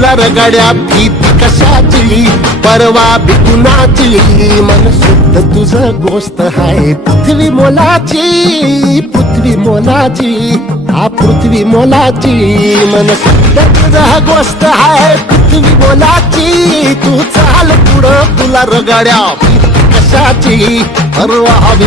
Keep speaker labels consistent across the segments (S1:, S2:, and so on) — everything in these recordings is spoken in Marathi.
S1: तुला रगड्या भीती कशाची? परवा बी कुणाची मन शुद्ध तुझं गोष्ट आहे पृथ्वी मोलाची पृथ्वी मोलाची हा पृथ्वी मोलाची. मन शुद्ध तुझा गोष्ट आहे पृथ्वी मोलाची. तू चाल पुढं तुला रगड्या भीती कशाची? परवा बी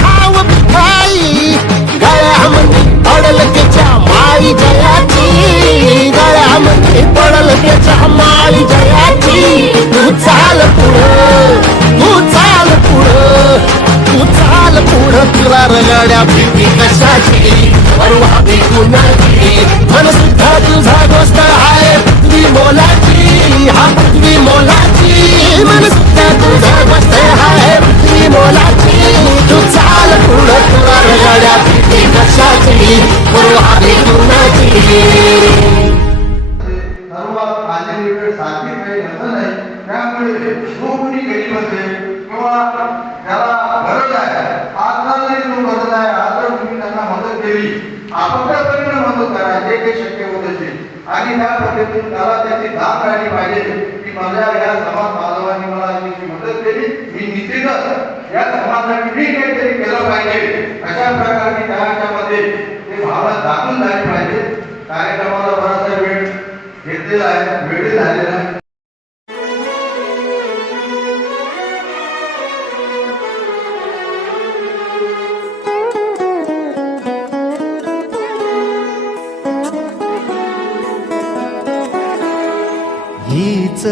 S1: पडल त्याच्या जयाची. तू चाल पुढं तू चाल पुढं. तू चाल पुढं तुला रगाड्या भीती कशाची? परवा बी कुणाची? मन सुद्धा तुझा गोष्ट आहे पृथ्वी मोलाची हा पृथ्वी मोलाची मन सुद्धा तुझा गोष्ट आहे पृथ्वी मोलाची तू चाल पुढं तुला रगाड्या भीती कशाची? परवा बी कुणाची?
S2: त्यामुळे जो कोणी गरीब असेल किंवा त्याला गरज आहे आज नाही जो गरज आहे आज तुम्ही त्यांना मदत केली. आपल्यापर्यंत मदत करा जे काही शक्य होत असेल. आणि त्या पद्धतीने त्याला त्याची दाद राहिली पाहिजे की माझ्या या समाज बांधवांनी मला अशी मदत केली. मी निश्चितच या समाजाने मी काहीतरी केलं पाहिजे. अशा प्रकारची त्याच्यामध्ये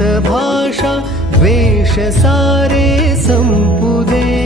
S3: भाषा द्वेष सारे
S4: संपुदे